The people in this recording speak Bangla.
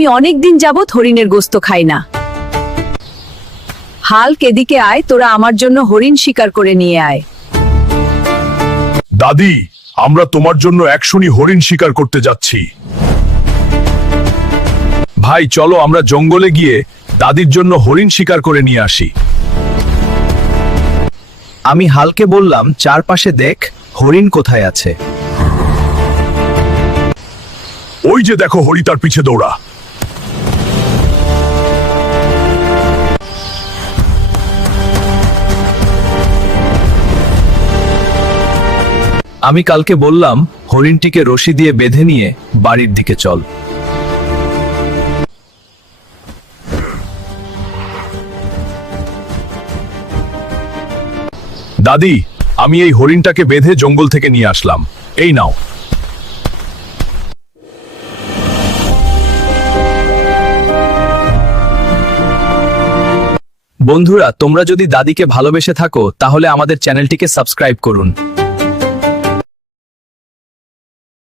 আমি অনেকদিন যাবৎ হরিণের গোস্ত খাই না। হাল্ক, এদিকে আয়, তোরা আমার জন্য হরিণ শিকার করে নিয়ে আয়। দাদি, আমরা তোমার জন্য একশনি হরিণ শিকার করতে যাচ্ছি। ভাই চলো আমরা জঙ্গলে গিয়ে দাদির জন্য হরিণ শিকার করে নিয়ে আসি। আমি হালকে বললাম, চারপাশে দেখ হরিণ কোথায় আছে। ওই যে দেখো, হরি তার পিছে দৌড়া। আমি কালকে বললাম হরিণটিকে রশি দিয়ে বেঁধে নিয়ে বাড়ির দিকে চল। দাদি, আমি এই হরিণটাকে বেঁধে জঙ্গল থেকে নিয়ে আসলাম, এই নাও। বন্ধুরা, তোমরা যদি দাদিকে ভালোবেসে থাকো তাহলে আমাদের চ্যানেলটিকে সাবস্ক্রাইব করুন।